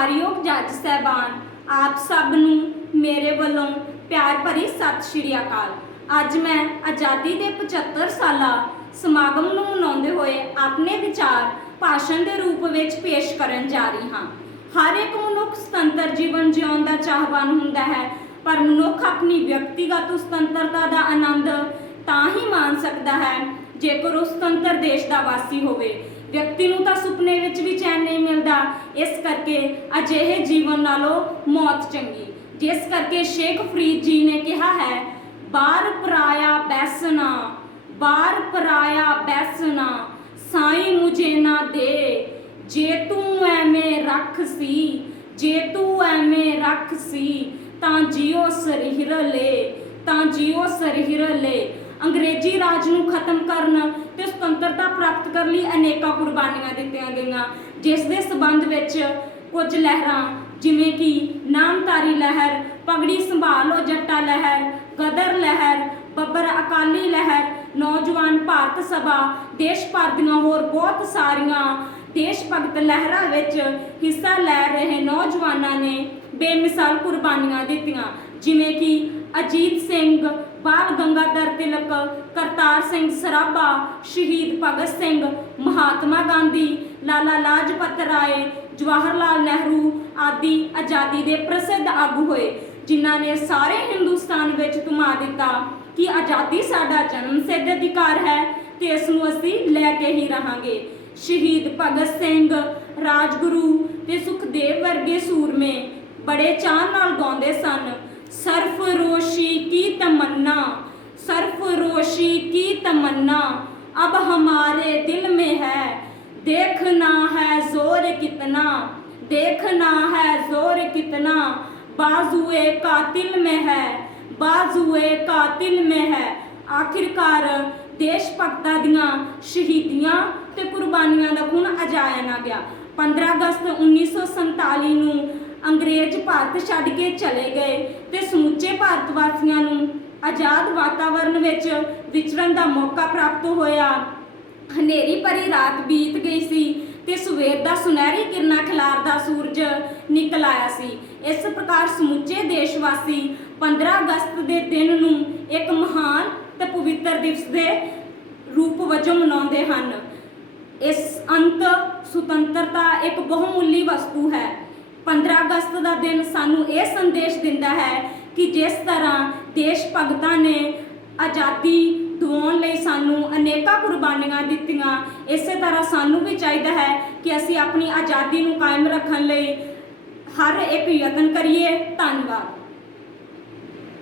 ਸਤਿਕਾਰਯੋਗ ਜੱਜ ਸਹਿਬਾਨ, ਆਪ ਸਭ ਨੂੰ ਮੇਰੇ ਵੱਲੋਂ ਪਿਆਰ ਭਰੀ ਸਤਿ ਸ਼੍ਰੀ ਅਕਾਲ। ਅੱਜ ਮੈਂ ਆਜ਼ਾਦੀ ਦੇ 75 ਸਾਲਾ ਸਮਾਗਮ ਨੂੰ ਮਨਾਉਂਦੇ ਹੋਏ ਆਪਣੇ ਵਿਚਾਰ ਭਾਸ਼ਣ ਦੇ ਰੂਪ ਵਿੱਚ ਪੇਸ਼ ਕਰਨ ਜਾ ਰਹੀ ਹਾਂ। ਹਰ ਇੱਕ ਮਨੁੱਖ ਸੁਤੰਤਰ ਜੀਵਨ ਜਿਉਣ ਦਾ ਚਾਹਵਾਨ ਹੁੰਦਾ ਹੈ, ਪਰ ਮਨੁੱਖ ਆਪਣੀ ਵਿਅਕਤੀਗਤ ਸੁਤੰਤਰਤਾ ਦਾ ਆਨੰਦ ਤਾਂ ਹੀ ਮਾਣ ਸਕਦਾ ਹੈ ਜੇਕਰ ਉਹ ਸੁਤੰਤਰ ਦੇਸ਼ ਦਾ ਵਾਸੀ ਹੋਵੇ। ਵਿਅਕਤੀ ਨੂੰ ਤਾਂ ਸੁਪਨੇ ਵਿੱਚ ਵੀ ਚੈਨ ਨਹੀਂ ਮਿਲਦਾ। ਇਸ ਕਰਕੇ ਅਜਿਹੇ ਜੀਵਨ ਨਾਲੋਂ ਮੌਤ ਚੰਗੀ। ਜਿਸ ਕਰਕੇ ਸ਼ੇਖ ਫਰੀਦ ਜੀ ਨੇ ਕਿਹਾ ਹੈ, ਬਾਰ ਪਰਾਇਆ ਬੈਸਣਾ ਬਾਰ ਪਰਾਇਆ ਬੈਸਣਾ ਸਾਈਂ ਮੁਝੇ ਨਾ ਦੇ। ਜੇ ਤੂੰ ਐਵੇਂ ਰੱਖ ਸੀ, ਜੇ ਤੂੰ ਐਵੇਂ ਰੱਖ ਸੀ, ਤਾਂ ਜਿਉ ਸਰਹਿਰ ਲੈ ਤਾਂ ਜਿਉ ਸਰਹਿਰ ਲੈ ਅੰਗਰੇਜ਼ੀ ਰਾਜ ਨੂੰ ਖਤਮ ਕਰਨ ਤੇ ਸੁਤੰਤਰਤਾ ਪ੍ਰਾਪਤ ਕਰਨ ਲਈ ਅਨੇਕਾਂ ਕੁਰਬਾਨੀਆਂ ਦਿੱਤੀਆਂ ਗਈਆਂ, ਜਿਸ ਦੇ ਸਬੰਧ ਵਿੱਚ ਕੁਝ ਲਹਿਰਾਂ ਜਿਵੇਂ ਕਿ ਨਾਮਤਾਰੀ ਲਹਿਰ, ਪਗੜੀ ਸੰਭਾਲੋ ਜੱਟਾ ਲਹਿਰ, ਗਦਰ ਲਹਿਰ, ਬੱਬਰ ਅਕਾਲੀ ਲਹਿਰ, ਨੌਜਵਾਨ ਭਾਰਤ ਸਭਾ, ਦੇਸ਼ ਭਰ ਦੀਆਂ ਹੋਰ ਬਹੁਤ ਸਾਰੀਆਂ ਦੇਸ਼ ਭਗਤ ਲਹਿਰਾਂ ਵਿੱਚ ਹਿੱਸਾ ਲੈ ਰਹੇ ਨੌਜਵਾਨਾਂ ਨੇ ਬੇਮਿਸਾਲ ਕੁਰਬਾਨੀਆਂ ਦਿੱਤੀਆਂ, ਜਿਵੇਂ ਕਿ ਅਜੀਤ ਸਿੰਘ, ਬਾਲ ਗੰਗਾਧਰ ਤਿਲਕ ਕਰਤਾਰ ਸਿੰਘ ਸਰਾਭਾ, ਸ਼ਹੀਦ ਭਗਤ ਸਿੰਘ, ਮਹਾਤਮਾ ਗਾਂਧੀ, ਲਾਲਾ ਲਾਜਪਤ ਰਾਏ, ਜਵਾਹਰ ਲਾਲ ਨਹਿਰੂ ਆਦਿ ਆਜ਼ਾਦੀ ਦੇ ਪ੍ਰਸਿੱਧ ਆਗੂ ਹੋਏ, ਜਿਨ੍ਹਾਂ ਨੇ ਸਾਰੇ ਹਿੰਦੁਸਤਾਨ ਵਿੱਚ ਧੁਮਾ ਦਿੱਤਾ ਕਿ ਆਜ਼ਾਦੀ ਸਾਡਾ ਜਨਮ ਸਿੱਧ ਅਧਿਕਾਰ ਹੈ ਤੇ ਇਸ ਨੂੰ ਅਸੀਂ ਲੈ ਕੇ ਹੀ ਰਹਾਂਗੇ। ਸ਼ਹੀਦ ਭਗਤ ਸਿੰਘ, ਰਾਜਗੁਰੂ ਤੇ ਸੁਖਦੇਵ ਵਰਗੇ ਸੂਰਮੇ ਬੜੇ ਚਾਅ ਨਾਲ ਗਾਉਂਦੇ ਸਨ। ਸਰਫਰੋਸ਼ੀ कितना देखना है जोर कितना बाजुए कातिल में है बाजुए कातिल में है ਆਖਿਰਕਾਰ ਦੇਸ਼ ਭਗਤਾਂ ਦੀਆਂ ਸ਼ਹੀਦੀਆਂ ਤੇ ਕੁਰਬਾਨੀਆਂ ਦਾ ਖੂਨ ਅਜਾਇਆ ਨਾ ਗਿਆ 15 ਅਗਸਤ 1947 ਨੂੰ ਅੰਗਰੇਜ਼ ਭਾਰਤ ਛੱਡ ਕੇ ਚਲੇ ਗਏ ਤੇ ਸਮੁੱਚੇ ਭਾਰਤ ਵਾਸੀਆਂ ਨੂੰ ਆਜ਼ਾਦ ਵਾਤਾਵਰਣ ਵਿੱਚ ਵਿਚਰਨ ਦਾ ਮੌਕਾ ਪ੍ਰਾਪਤ ਹੋਇਆ ਹਨੇਰੀ ਭਰੀ ਰਾਤ ਬੀਤ ਗਈ ਸੀ ਤੇ ਸਵੇਰ ਦਾ ਸੁਨਹਿਰੀ ਕਿਰਨਾਂ ਖਿਲਾਰਦਾ ਸੂਰਜ ਨਿਕਲ ਆਇਆ ਸੀ। ਇਸ ਪ੍ਰਕਾਰ ਸਮੁੱਚੇ ਦੇਸ਼ ਵਾਸੀ 15 ਅਗਸਤ ਦੇ ਦਿਨ ਨੂੰ ਇੱਕ ਮਹਾਨ ਤੇ ਪਵਿੱਤਰ ਦਿਵਸ ਦੇ ਰੂਪ ਵਜੋਂ ਮਨਾਉਂਦੇ ਹਨ। ਇਸ ਅੰਤ ਸੁਤੰਤਰਤਾ ਇੱਕ ਬਹੁਮੁੱਲੀ ਵਸਤੂ ਹੈ। 15 ਅਗਸਤ ਦਾ ਦਿਨ ਸਾਨੂੰ ਇਹ ਸੰਦੇਸ਼ ਦਿੰਦਾ ਹੈ ਕਿ ਜਿਸ ਤਰ੍ਹਾਂ ਦੇਸ਼ ਭਗਤਾਂ ਨੇ ਆਜ਼ਾਦੀ ਦਿਵਾਉਣ ਲਈ ਅਨੇਕਾਂ ਕੁਰਬਾਨੀਆਂ ਦਿੱਤੀਆਂ। ਇਸੇ ਤਰ੍ਹਾਂ ਸਾਨੂੰ ਵੀ ਚਾਹੀਦਾ ਹੈ ਕਿ ਅਸੀਂ ਆਪਣੀ ਆਜ਼ਾਦੀ ਨੂੰ ਕਾਇਮ ਰੱਖਣ ਲਈ ਹਰ ਇੱਕ ਯਤਨ ਕਰੀਏ। ਧੰਨਵਾਦ।